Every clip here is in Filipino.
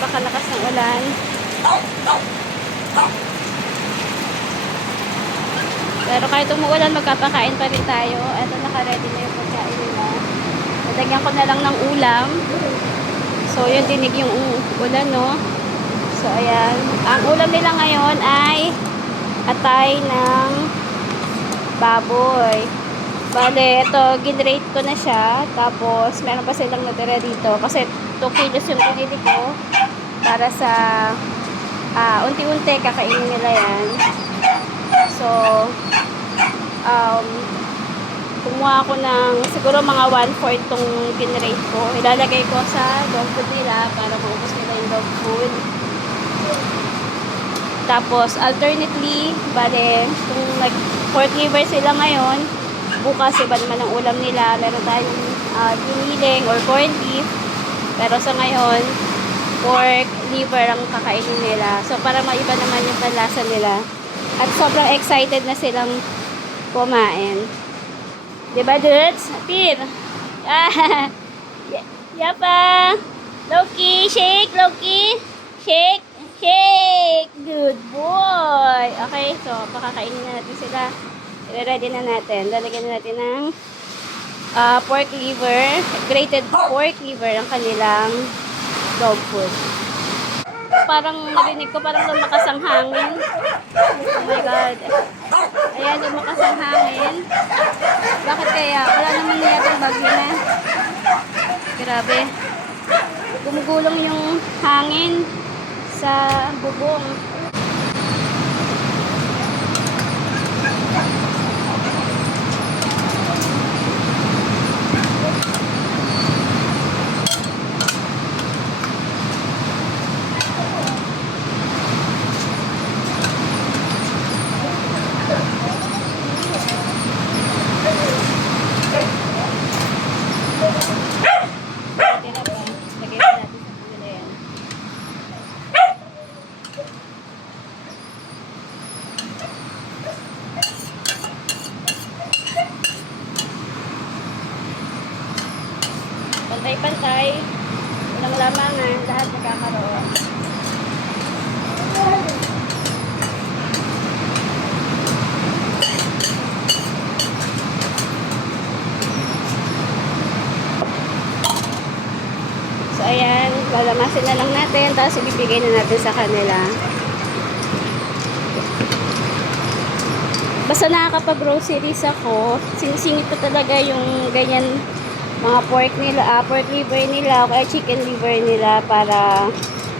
napakalakas ng ulan. Pero kahit umuulan, magkapakain pa rin tayo. Ito, naka-ready na yung pagkain nila. Nalagyan ko na lang ng ulam. So, yun, tinig yung ulan, no? So, ayan. Ang ulam nila ngayon ay atay ng baboy. Bale, ito, ginrate ko na siya. Tapos, meron pa silang natira dito. Kasi 2 kilos yung pinili ko. Para sa unti-unti kakainin nila yan. So, kumuha ako ng siguro mga 1/4 tong ginrate ko. Ilalagay ko sa dog food nila para maubos nila yung dog food. Tapos, alternately, bale, kung nag-pork liver sila ngayon, bukas iba naman ang ulam nila. Meron tayong giniling or corned beef. Pero sa ngayon, pork liver ang kakainin nila. So, para maiba naman yung panlasa nila. At sobrang excited na silang kumain. Diba, dudes? Pir! Yapa! Loki! Shake! Loki! Shake! Shake! Good boy! Okay, so, pakakainin na natin sila. I-ready na natin. Lalagyan na natin ng pork liver. Grated pork liver ang kanilang dog food. Parang narinig ko, parang lumakas ang hangin. Oh my God. Ayan, lumakas ang hangin. Bakit kaya? Wala naman na yatang bagyo na. Grabe. Gumugulong yung hangin sa bubong. Pantay-pantay. Walang lamangan. Lahat nagkakaroon. So, ayan. Lalamasin na lang natin. Tapos, ibibigay na natin sa kanila. Basta nakakapag-groceries ako, sinisingit ko talaga yung ganyan mga pork nila, pork liver nila, o kaya chicken liver nila para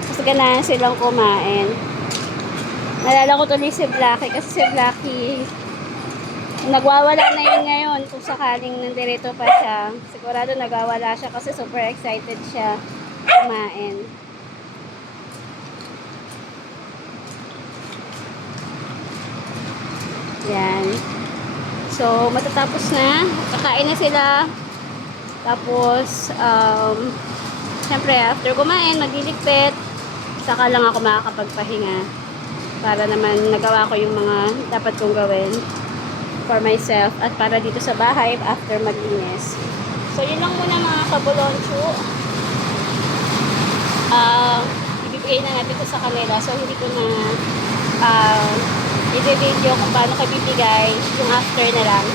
mas ganahan silang kumain. Nalala ko tuloy si Blackie kasi si Blackie nagwawala na yun ngayon kung sakaling nandirito pa siya. Sigurado nagwawala siya kasi super excited siya kumain. Yan. So, matatapos na. Kakain na sila. Tapos, syempre, after kumain, magliligpit, saka lang ako makakapagpahinga para naman nagawa ko yung mga dapat kong gawin for myself at para dito sa bahay after maglinis. So, yun lang muna mga kabulonsyo. Ibibigay na natin ito sa kanila. So, hindi ko na i-video kung paano ko ibibigay yung after na lang.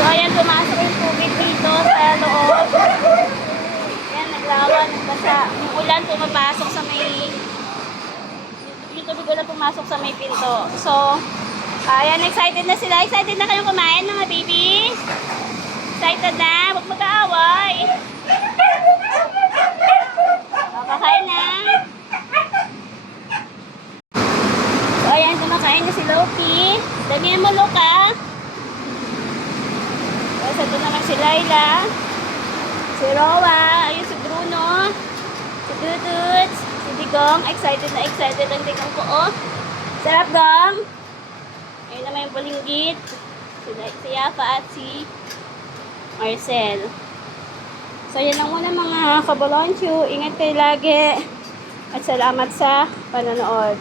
So, ayan, pumasok yung tubig dito sa loob. Ayan, naglawan, nagbasa. Yung ulan pumapasok sa may... Yung tubig ulan pumasok sa may pinto. So, ayan, excited na sila. Excited na kayong kumain, mga baby? Excited na? Huwag mag-aaway. Kakain na. So, ayan, kumakain na si Loki. Damihan mo, Loka. Tapos ito naman si Laila, si Roa, ayun si Bruno, si Duduts, si Digong. Excited na excited ang Digong ko, oh. Sarap, Gong. Ayun naman yung bulinggit, si Yafa at si Marcel. So, yan lang muna mga kabolonsyo. Ingat kayo lagi. At salamat sa panonood.